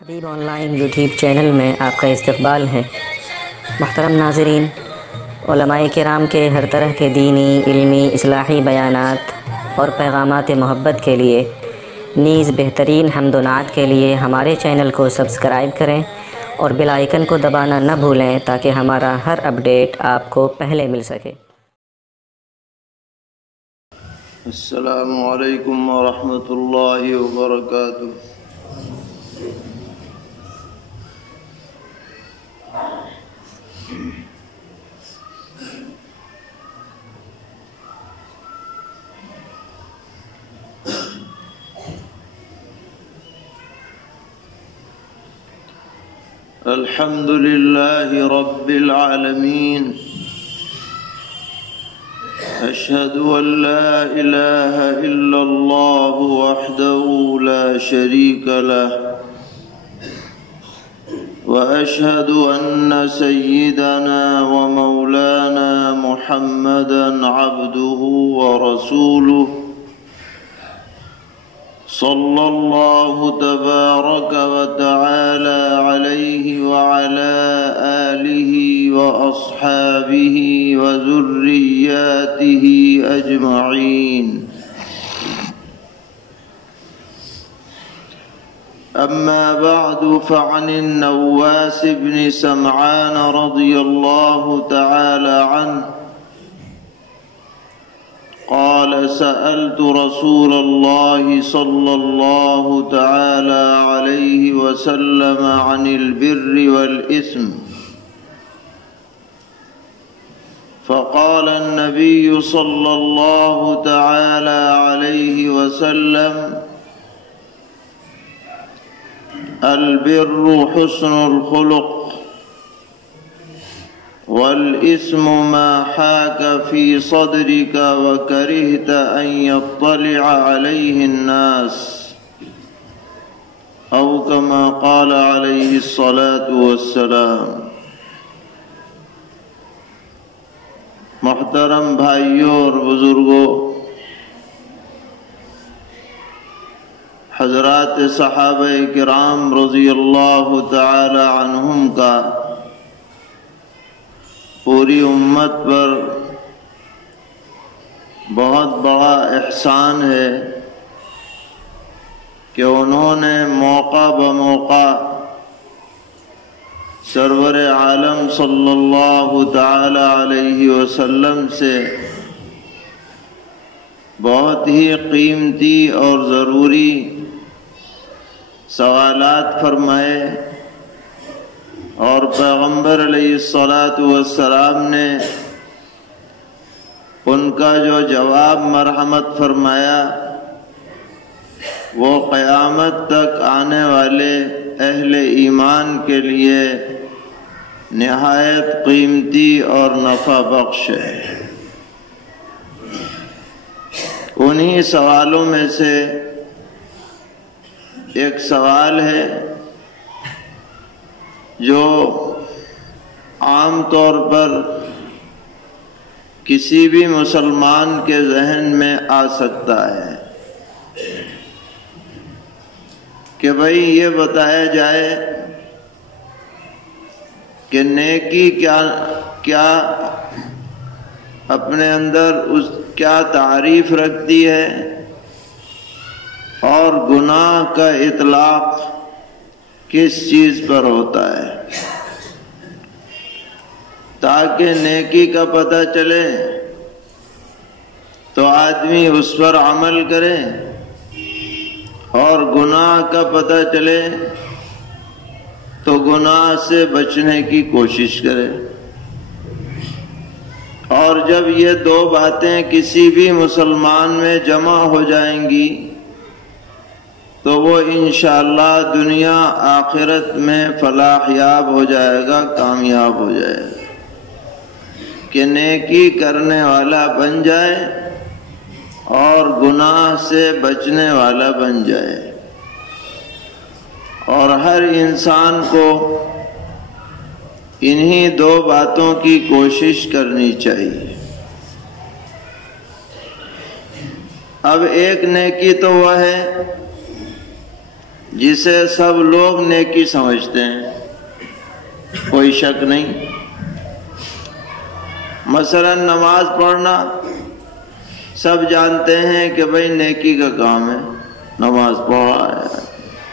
Habib on line YouTube channel میں آپ کا استقبال ہے۔ محترم ناظرین، علماء کرام کے ہر طرح کے دینی، علمی، اصلاحی بیانات اور پیغامات محبت کے لیے نیز بہترین حمد و نعت کے لیے ہمارے چینل کو سبسکرائب کریں اور بیل آئیکن کو دبانا نہ بھولیں تاکہ ہمارا ہر اپڈیٹ آپ کو پہلے مل سکے۔ السلام علیکم ورحمۃ اللہ وبرکاتہ۔ الحمد للہ رب العالمین، اشہد ان لا الہ الا اللہ وحدہ لا شریک لہ، واشہد ان سیدنا ومولانا محمدا عبدہ ورسولہ، صلی اللہ تبارک وتعالی علیہ وعلی آلہ واصحابہ وذریاتہ اجمعین۔ اما بعد فعن النواس بن سمعان رضی اللہ تعالی عنہ قال سألت رسول الله صلى الله تعالى عليه وسلم عن البر والإثم، فقال النبي صلى الله تعالى عليه وسلم البر حسن الخلق، والإثم ما حاك في صدرك وكرهت أن يطلع عليه الناس، أو كما قال عليه الصلاة والسلام۔ محترم بھائیوں اور بزرگوں، حضرات صحابہ کرام رضی اللہ تعالی عنہم کا پوری امت پر بہت بڑا احسان ہے کہ انہوں نے موقع بموقع سرور عالم صلی اللہ تعالی علیہ وسلم سے بہت ہی قیمتی اور ضروری سوالات فرمائے، اور پیغمبر علیہ الصلاۃ والسلام نے ان کا جو جواب مرحمت فرمایا وہ قیامت تک آنے والے اہل ایمان کے لیے نہایت قیمتی اور نفع بخش ہے۔ انہی سوالوں میں سے ایک سوال ہے جو عام طور پر کسی بھی مسلمان کے ذہن میں آ سکتا ہے کہ بھئی یہ بتایا جائے کہ نیکی کیا اپنے اندر کیا تعریف رکھتی ہے اور گناہ کا اطلاق کس چیز پر ہوتا ہے، تاکہ نیکی کا پتہ چلے تو آدمی اس پر عمل کرے اور گناہ کا پتہ چلے تو گناہ سے بچنے کی کوشش کرے۔ اور جب یہ دو باتیں کسی بھی مسلمان میں جمع ہو جائیں گی تو وہ انشاءاللہ دنیا آخرت میں فلاح یاب ہو جائے گا، کامیاب ہو جائے گا، کہ نیکی کرنے والا بن جائے اور گناہ سے بچنے والا بن جائے۔ اور ہر انسان کو انہی دو باتوں کی کوشش کرنی چاہیے۔ اب ایک نیکی تو وہ ہے جسے سب لوگ نیکی سمجھتے ہیں، کوئی شک نہیں۔ مثلا نماز پڑھنا سب جانتے ہیں کہ بھئی نیکی کا کام ہے، نماز پڑھ رہا ہے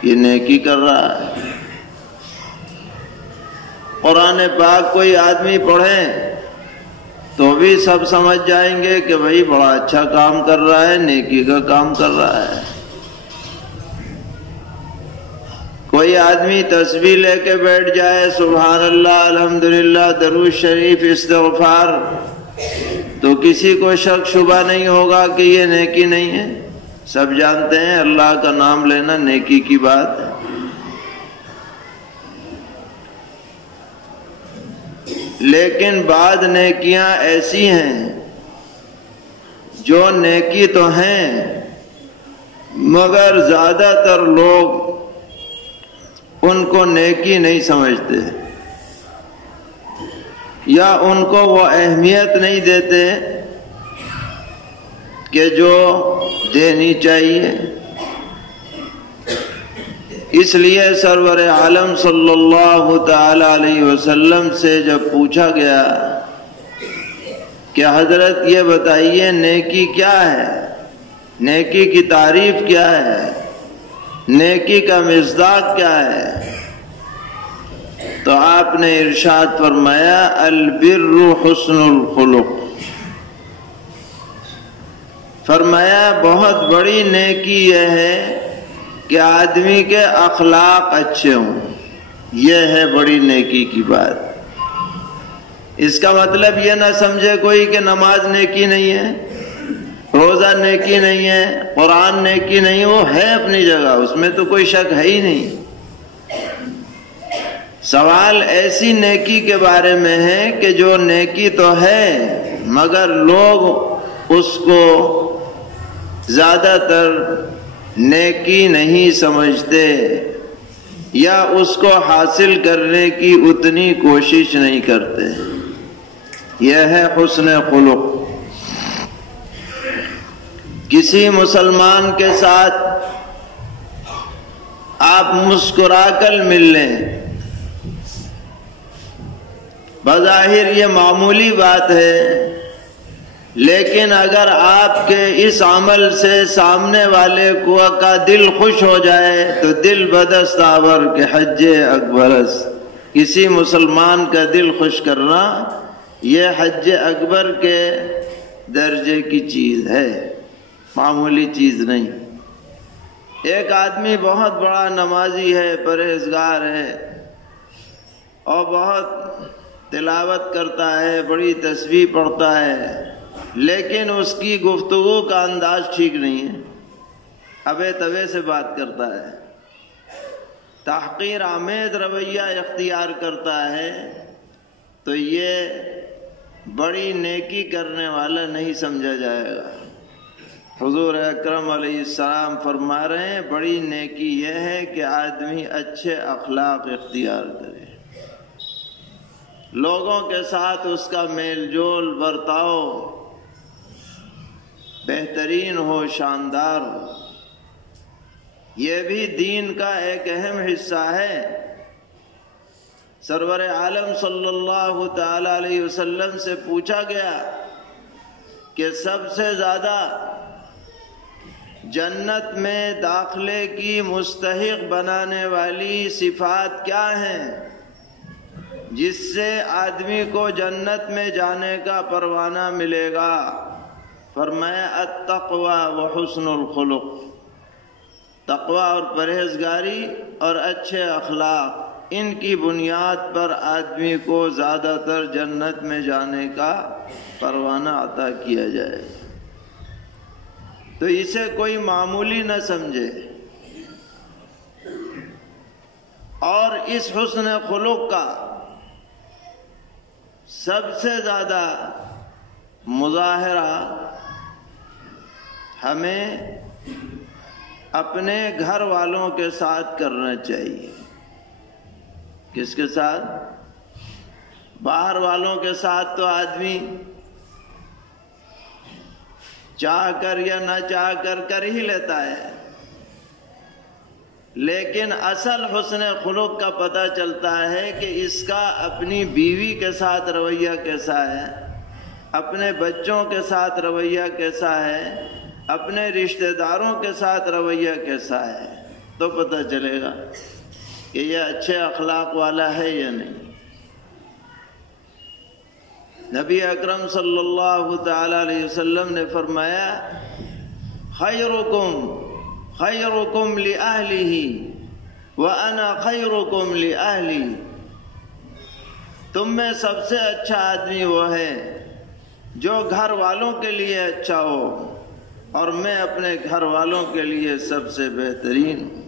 یہ نیکی کر رہا ہے۔ قرآن پاک کوئی آدمی پڑھے تو بھی سب سمجھ جائیں گے کہ بھئی بڑا اچھا کام کر رہا ہے، نیکی کا کام کر رہا ہے۔ کوئی آدمی تسبیح لے کے بیٹھ جائے، سبحان اللہ، الحمدللہ، درود شریف، استغفار، تو کسی کو شک شبہ نہیں ہوگا کہ یہ نیکی نہیں ہے۔ سب جانتے ہیں اللہ کا نام لینا نیکی کی بات ہے۔ لیکن بعض نیکیاں ایسی ہیں جو نیکی تو ہیں مگر زیادہ تر لوگ ان کو نیکی نہیں سمجھتے یا ان کو وہ اہمیت نہیں دیتے کہ جو دینی چاہیے۔ اس لیے سرور عالم صلی اللہ تعالی علیہ وسلم سے جب پوچھا گیا کہ حضرت یہ بتائیے نیکی کیا ہے، نیکی کی تعریف کیا ہے، نیکی کا مصداق کیا ہے، تو آپ نے ارشاد فرمایا البر حسن الخلق۔ فرمایا بہت بڑی نیکی یہ ہے کہ آدمی کے اخلاق اچھے ہوں، یہ ہے بڑی نیکی کی بات۔ اس کا مطلب یہ نہ سمجھے کوئی کہ نماز نیکی نہیں ہے، روزہ نیکی نہیں ہے، قرآن نیکی نہیں، وہ ہے اپنی جگہ، اس میں تو کوئی شک ہے ہی نہیں۔ سوال ایسی نیکی کے بارے میں ہے کہ جو نیکی تو ہے مگر لوگ اس کو زیادہ تر نیکی نہیں سمجھتے یا اس کو حاصل کرنے کی اتنی کوشش نہیں کرتے۔ یہ ہے حسن خلق۔ کسی مسلمان کے ساتھ آپ مسکرا کر مل لیں، بظاہر یہ معمولی بات ہے، لیکن اگر آپ کے اس عمل سے سامنے والے کا دل خوش ہو جائے تو دل بدست آور کے حج اکبرس، کسی مسلمان کا دل خوش کرنا یہ حج اکبر کے درجے کی چیز ہے، معمولی چیز نہیں۔ ایک آدمی بہت بڑا نمازی ہے، پرہیزگار ہے اور بہت تلاوت کرتا ہے، بڑی تسبیح پڑھتا ہے، لیکن اس کی گفتگو کا انداز ٹھیک نہیں ہے، ابے تبے سے بات کرتا ہے، تحقیر آمیز رویہ اختیار کرتا ہے، تو یہ بڑی نیکی کرنے والا نہیں سمجھا جائے گا۔ حضور اکرم علیہ السلام فرما رہے ہیں بڑی نیکی یہ ہے کہ آدمی اچھے اخلاق اختیار کرے، لوگوں کے ساتھ اس کا میل جول برتاؤ بہترین ہو، شاندار ہو۔ یہ بھی دین کا ایک اہم حصہ ہے۔ سرور عالم صلی اللہ تعالی علیہ وسلم سے پوچھا گیا کہ سب سے زیادہ جنت میں داخلے کی مستحق بنانے والی صفات کیا ہیں جس سے آدمی کو جنت میں جانے کا پروانہ ملے گا؟ فرمایا التقوی وحسن الخلق، تقوی اور پرہیزگاری اور اچھے اخلاق، ان کی بنیاد پر آدمی کو زیادہ تر جنت میں جانے کا پروانہ عطا کیا جائے، تو اسے کوئی معمولی نہ سمجھے۔ اور اس حسن خلق کا سب سے زیادہ مظاہرہ ہمیں اپنے گھر والوں کے ساتھ کرنا چاہیے۔ کس کے ساتھ؟ باہر والوں کے ساتھ تو آدمی چاہ کر یا نہ چاہ کر ہی لیتا ہے، لیکن اصل حسن خلق کا پتہ چلتا ہے کہ اس کا اپنی بیوی کے ساتھ رویہ کیسا ہے، اپنے بچوں کے ساتھ رویہ کیسا ہے، اپنے رشتہ داروں کے ساتھ رویہ کیسا ہے، تو پتہ چلے گا کہ یہ اچھے اخلاق والا ہے یا نہیں۔ نبی اکرم صلی اللہ تعالی علیہ وسلم نے فرمایا خیرکم لأہلہ وأنا خیرکم لأہلی، تم میں سب سے اچھا آدمی وہ ہے جو گھر والوں کے لیے اچھا ہو، اور میں اپنے گھر والوں کے لیے سب سے بہترین ہوں۔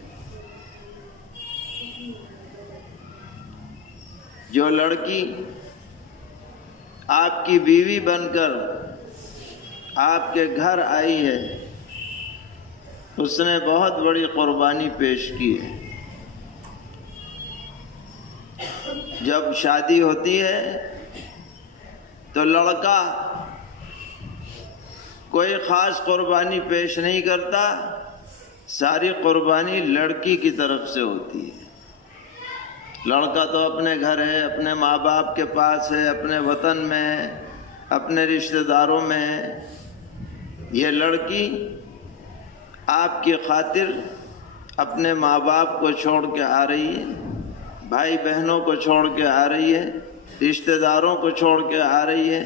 جو لڑکی آپ کی بیوی بن کر آپ کے گھر آئی ہے، اس نے بہت بڑی قربانی پیش کی ہے۔ جب شادی ہوتی ہے تو لڑکا کوئی خاص قربانی پیش نہیں کرتا، ساری قربانی لڑکی کی طرف سے ہوتی ہے۔ لڑکا تو اپنے گھر ہے، اپنے ماں باپ کے پاس ہے، اپنے وطن میں ہے، اپنے رشتہ داروں میں ہے۔ یہ لڑکی آپ کی خاطر اپنے ماں باپ کو چھوڑ کے آ رہی ہے، بھائی بہنوں کو چھوڑ کے آ رہی ہے، رشتہ داروں کو چھوڑ کے آ رہی ہے،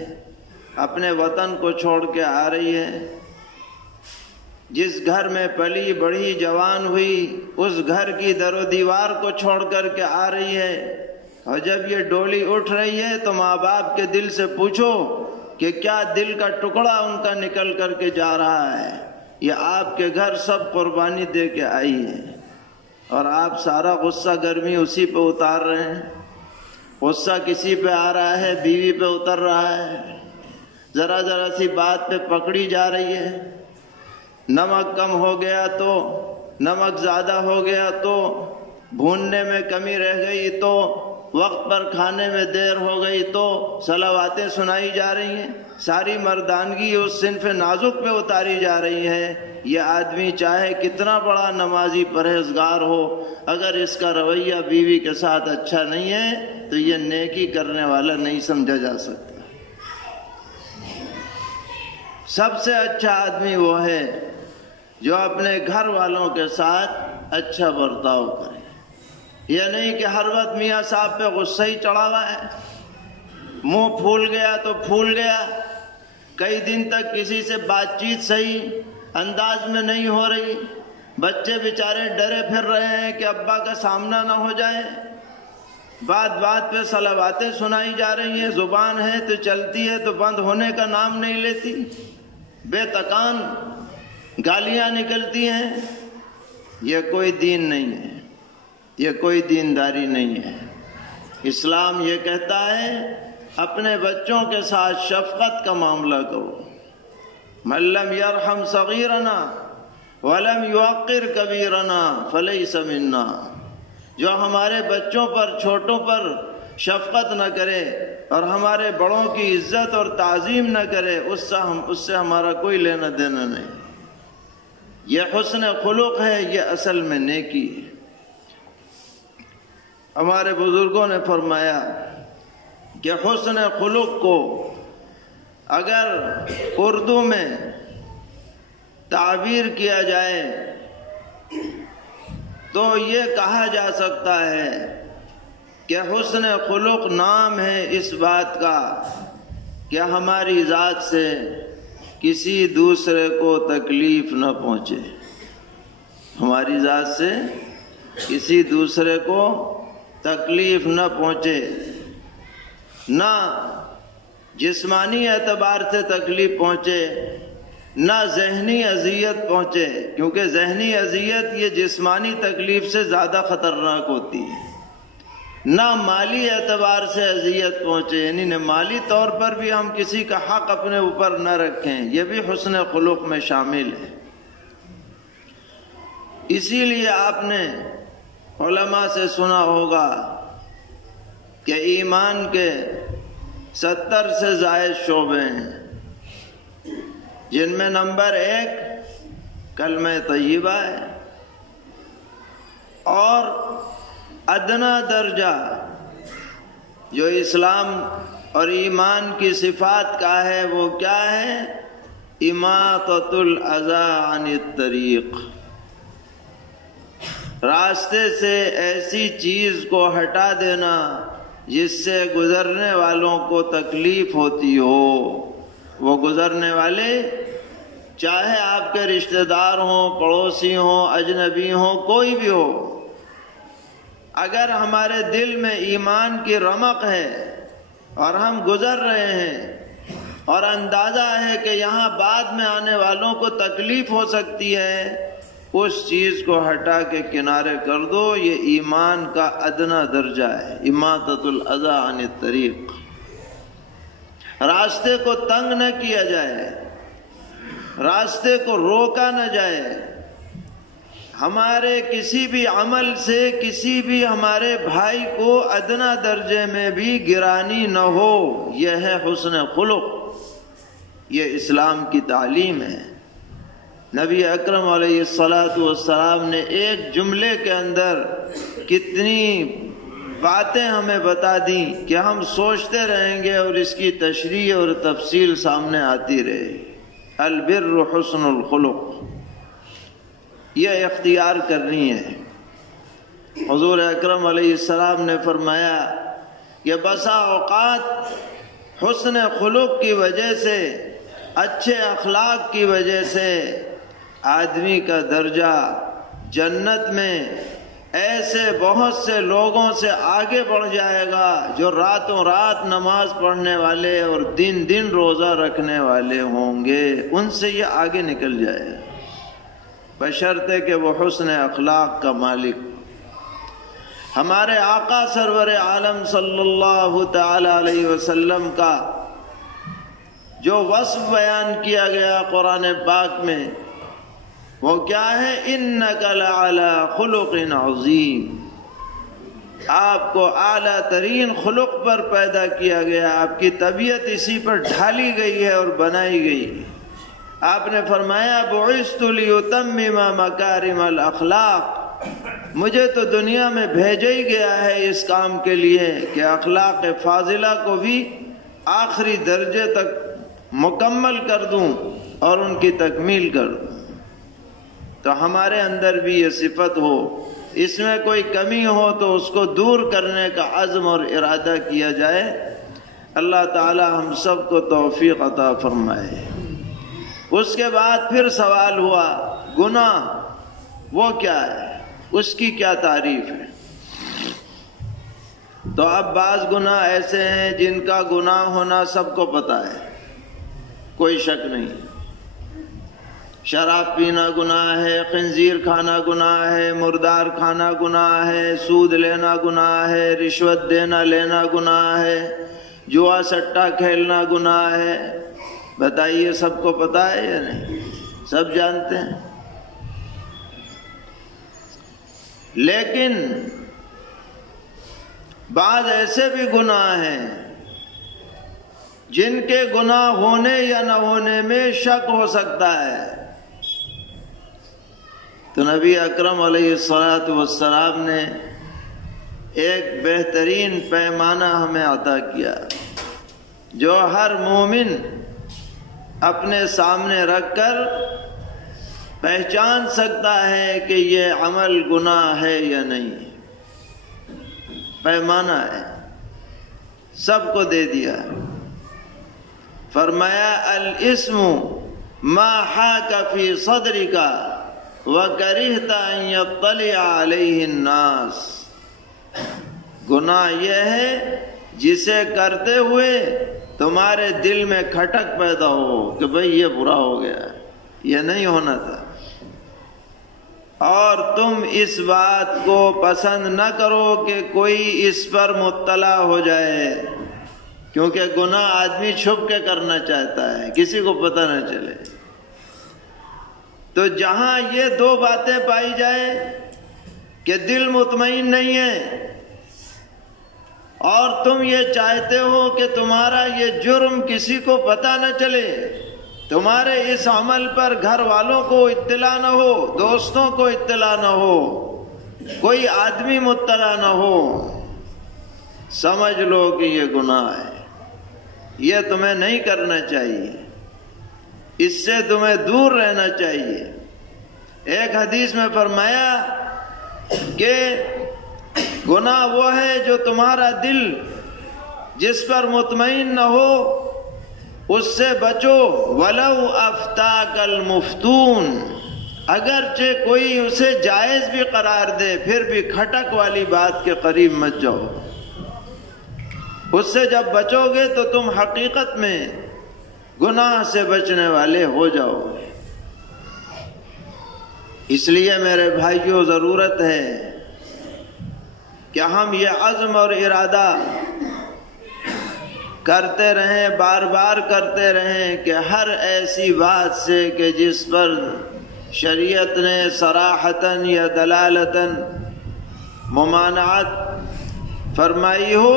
اپنے وطن کو چھوڑ کے آ رہی ہے۔ جس گھر میں پلی بڑھی جوان ہوئی اس گھر کی در و دیوار کو چھوڑ کر کے آ رہی ہے، اور جب یہ ڈولی اٹھ رہی ہے تو ماں باپ کے دل سے پوچھو کہ کیا دل کا ٹکڑا ان کا نکل کر کے جا رہا ہے۔ یہ آپ کے گھر سب قربانی دے کے آئی ہے، اور آپ سارا غصہ گرمی اسی پہ اتار رہے ہیں۔ غصہ کسی پہ آ رہا ہے، بیوی پہ اتر رہا ہے، ذرا ذرا سی بات پہ پکڑی جا رہی ہے۔ نمک کم ہو گیا تو، نمک زیادہ ہو گیا تو، بھوننے میں کمی رہ گئی تو، وقت پر کھانے میں دیر ہو گئی تو صلواتیں سنائی جا رہی ہیں۔ ساری مردانگی اس صنف نازک پہ اتاری جا رہی ہے۔ یہ آدمی چاہے کتنا بڑا نمازی پرہیزگار ہو، اگر اس کا رویہ بیوی کے ساتھ اچھا نہیں ہے تو یہ نیکی کرنے والا نہیں سمجھا جا سکتا۔ سب سے اچھا آدمی وہ ہے جو اپنے گھر والوں کے ساتھ اچھا برتاؤ کرے۔ یہ نہیں کہ ہر وقت میاں صاحب پہ غصہ ہی چڑھا ہوا ہے، منہ پھول گیا تو پھول گیا، کئی دن تک کسی سے بات چیت صحیح انداز میں نہیں ہو رہی، بچے بیچارے ڈرے پھر رہے ہیں کہ ابا کا سامنا نہ ہو جائے، بات بات پہ صلواتیں سنائی جا رہی ہیں، زبان ہے تو چلتی ہے تو بند ہونے کا نام نہیں لیتی، بے تکان گالیاں نکلتی ہیں۔ یہ کوئی دین نہیں ہے، یہ کوئی دینداری نہیں ہے۔ اسلام یہ کہتا ہے اپنے بچوں کے ساتھ شفقت کا معاملہ کرو۔ من لم یرحم صغیرنا ولم یوقر کبیرنا فلیس منا، جو ہمارے بچوں پر، چھوٹوں پر شفقت نہ کرے اور ہمارے بڑوں کی عزت اور تعظیم نہ کرے، اس سے ہمارا کوئی لینا دینا نہیں۔ یہ حسن خلق ہے، یہ اصل میں نیکی ہے۔ ہمارے بزرگوں نے فرمایا کہ حسن خلق کو اگر اردو میں تعبیر کیا جائے تو یہ کہا جا سکتا ہے کہ حسن خلق نام ہے اس بات کا کہ ہماری ذات سے کسی دوسرے کو تکلیف نہ پہنچے، ہماری ذات سے کسی دوسرے کو تکلیف نہ پہنچے، نہ جسمانی اعتبار سے تکلیف پہنچے، نہ ذہنی اذیت پہنچے، کیونکہ ذہنی اذیت یہ جسمانی تکلیف سے زیادہ خطرناک ہوتی ہے، نہ مالی اعتبار سے اذیت پہنچے، یعنی نہ مالی طور پر بھی ہم کسی کا حق اپنے اوپر نہ رکھیں، یہ بھی حسن خلق میں شامل ہے۔ اسی لیے آپ نے علماء سے سنا ہوگا کہ ایمان کے 70 سے زائد شعبے ہیں، جن میں نمبر 1 کلمہ طیبہ ہے، اور ادنا درجہ جو اسلام اور ایمان کی صفات کا ہے وہ کیا ہے؟ اماطۃ الاذی عن الطریق، راستے سے ایسی چیز کو ہٹا دینا جس سے گزرنے والوں کو تکلیف ہوتی ہو۔ وہ گزرنے والے چاہے آپ کے رشتہ دار ہوں، پڑوسی ہوں، اجنبی ہوں، کوئی بھی ہو، اگر ہمارے دل میں ایمان کی رمق ہے اور ہم گزر رہے ہیں اور اندازہ ہے کہ یہاں بعد میں آنے والوں کو تکلیف ہو سکتی ہے، اس چیز کو ہٹا کے کنارے کر دو۔ یہ ایمان کا ادنا درجہ ہے، اماطۃ الاذی عن الطریق۔ راستے کو تنگ نہ کیا جائے، راستے کو روکا نہ جائے، ہمارے کسی بھی عمل سے کسی بھی ہمارے بھائی کو ادنا درجے میں بھی گرانی نہ ہو۔ یہ ہے حسن خلق، یہ اسلام کی تعلیم ہے۔ نبی اکرم علیہ الصلاۃ والسلام نے ایک جملے کے اندر کتنی باتیں ہمیں بتا دیں کہ ہم سوچتے رہیں گے اور اس کی تشریح اور تفصیل سامنے آتی رہے۔ البر حسن الخلق، یہ اختیار کرنی ہے۔ حضور اکرم علیہ السلام نے فرمایا کہ بسا اوقات حسن خلق کی وجہ سے، اچھے اخلاق کی وجہ سے آدمی کا درجہ جنت میں ایسے بہت سے لوگوں سے آگے بڑھ جائے گا جو راتوں رات نماز پڑھنے والے اور دن دن روزہ رکھنے والے ہوں گے، ان سے یہ آگے نکل جائے گا، بشرطے کہ وہ حسن اخلاق کا مالک۔ ہمارے آقا سرور عالم صلی اللہ تعالی علیہ وسلم کا جو وصف بیان کیا گیا قرآن پاک میں، وہ کیا ہے؟ انک لعلی خلق عظیم، آپ کو اعلیٰ ترین خلق پر پیدا کیا گیا، آپ کی طبیعت اسی پر ڈھالی گئی ہے اور بنائی گئی۔ آپ نے فرمایا بعثت لیتمم مکارم الاخلاق، مجھے تو دنیا میں بھیجا ہی گیا ہے اس کام کے لیے کہ اخلاق فاضلہ کو بھی آخری درجے تک مکمل کر دوں اور ان کی تکمیل کر دوں۔ تو ہمارے اندر بھی یہ صفت ہو، اس میں کوئی کمی ہو تو اس کو دور کرنے کا عزم اور ارادہ کیا جائے۔ اللہ تعالی ہم سب کو توفیق عطا فرمائے۔ اس کے بعد پھر سوال ہوا گناہ وہ کیا ہے، اس کی کیا تعریف ہے؟ تو اب بعض گناہ ایسے ہیں جن کا گناہ ہونا سب کو پتہ ہے، کوئی شک نہیں۔ شراب پینا گناہ ہے، خنزیر کھانا گناہ ہے، مردار کھانا گناہ ہے، سود لینا گناہ ہے، رشوت دینا لینا گناہ ہے، جوا سٹا کھیلنا گناہ ہے۔ بتائیے سب کو پتہ ہے یا نہیں؟ سب جانتے ہیں۔ لیکن بعض ایسے بھی گناہ ہیں جن کے گناہ ہونے یا نہ ہونے میں شک ہو سکتا ہے۔ تو نبی اکرم علیہ الصلاۃ والسلام نے ایک بہترین پیمانہ ہمیں عطا کیا جو ہر مومن اپنے سامنے رکھ کر پہچان سکتا ہے کہ یہ عمل گناہ ہے یا نہیں۔ پیمانہ ہے، سب کو دے دیا۔ فرمایا الاسم ما حاک فی صدرک وکرہت ان یطلع علیہ الناس، گناہ یہ ہے جسے کرتے ہوئے تمہارے دل میں کھٹک پیدا ہو کہ بھئی یہ برا ہو گیا، یہ نہیں ہونا تھا، اور تم اس بات کو پسند نہ کرو کہ کوئی اس پر مطلع ہو جائے، کیونکہ گناہ آدمی چھپ کے کرنا چاہتا ہے، کسی کو پتہ نہ چلے۔ تو جہاں یہ دو باتیں پائی جائیں کہ دل مطمئن نہیں ہے اور تم یہ چاہتے ہو کہ تمہارا یہ جرم کسی کو پتہ نہ چلے، تمہارے اس عمل پر گھر والوں کو اطلاع نہ ہو، دوستوں کو اطلاع نہ ہو، کوئی آدمی مطلع نہ ہو، سمجھ لو کہ یہ گناہ ہے، یہ تمہیں نہیں کرنا چاہیے، اس سے تمہیں دور رہنا چاہیے۔ ایک حدیث میں فرمایا کہ گناہ وہ ہے جو تمہارا دل جس پر مطمئن نہ ہو اس سے بچو، وَلَوْ أَفْتَاكَ الْمُفْتُونَ، اگرچہ کوئی اسے جائز بھی قرار دے پھر بھی کھٹک والی بات کے قریب مت جاؤ۔ اس سے جب بچو گے تو تم حقیقت میں گناہ سے بچنے والے ہو جاؤ گے۔ اس لیے میرے بھائیوں ضرورت ہے کہ ہم یہ عزم اور ارادہ کرتے رہیں، بار بار کرتے رہیں کہ ہر ایسی بات سے کہ جس پر شریعت نے صراحتاً یا دلالتاً ممانعت فرمائی ہو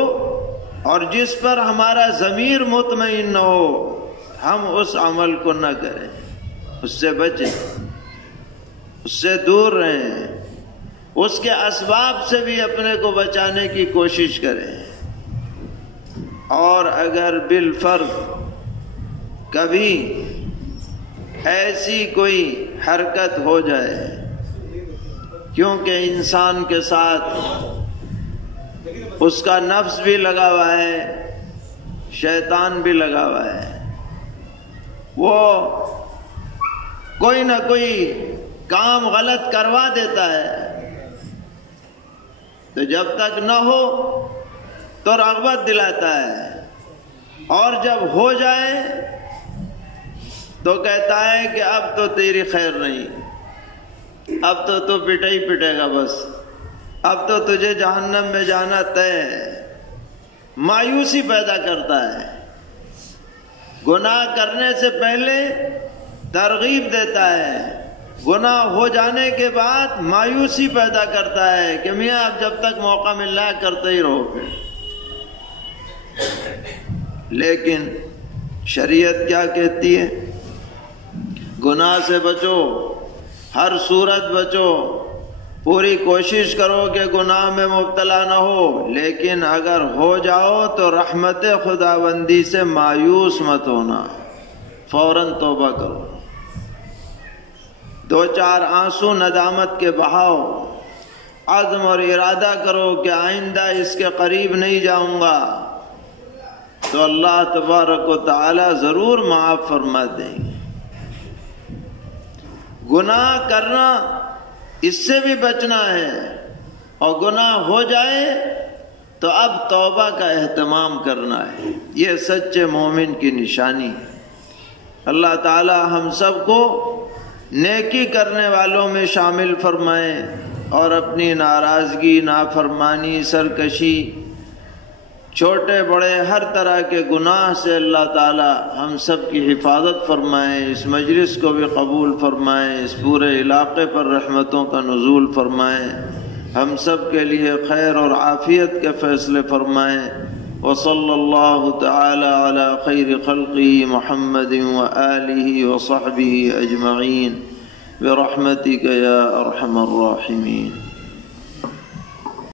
اور جس پر ہمارا ضمیر مطمئن نہ ہو، ہم اس عمل کو نہ کریں، اس سے بچیں، اس سے دور رہیں، اس کے اسباب سے بھی اپنے کو بچانے کی کوشش کریں۔ اور اگر بالفرض کبھی ایسی کوئی حرکت ہو جائے، کیونکہ انسان کے ساتھ اس کا نفس بھی لگا ہوا ہے، شیطان بھی لگا ہوا ہے، وہ کوئی نہ کوئی کام غلط کروا دیتا ہے، تو جب تک نہ ہو تو رغبت دلاتا ہے، اور جب ہو جائے تو کہتا ہے کہ اب تو تیری خیر نہیں، اب تو پٹے ہی پٹے گا، بس اب تو تجھے جہنم میں جانا طے ہے۔ مایوسی پیدا کرتا ہے، گناہ کرنے سے پہلے ترغیب دیتا ہے، گناہ ہو جانے کے بعد مایوسی پیدا کرتا ہے کہ میاں اب جب تک موقع مل رہا ہے کرتے ہی رہو پھر۔ لیکن شریعت کیا کہتی ہے؟ گناہ سے بچو، ہر صورت بچو، پوری کوشش کرو کہ گناہ میں مبتلا نہ ہو، لیکن اگر ہو جاؤ تو رحمت خداوندی سے مایوس مت ہونا، فوراً توبہ کرو، دو چار آنسو ندامت کے بہاؤ، عزم اور ارادہ کرو کہ آئندہ اس کے قریب نہیں جاؤں گا، تو اللہ تبارک و تعالی ضرور معاف فرما دیں گے۔ گناہ کرنا اس سے بھی بچنا ہے، اور گناہ ہو جائے تو اب توبہ کا اہتمام کرنا ہے، یہ سچے مومن کی نشانی ہے۔ اللہ تعالی ہم سب کو نیکی کرنے والوں میں شامل فرمائے، اور اپنی ناراضگی، نافرمانی، سرکشی، چھوٹے بڑے ہر طرح کے گناہ سے اللہ تعالی ہم سب کی حفاظت فرمائیں، اس مجلس کو بھی قبول فرمائیں، اس پورے علاقے پر رحمتوں کا نزول فرمائیں، ہم سب کے لیے خیر اور عافیت کے فیصلے فرمائیں۔ وصلی اللہ تعالی علی خیر خلقہ محمد وآلہ وصحبہ اجمعین برحمتک یا ارحم الراحمین۔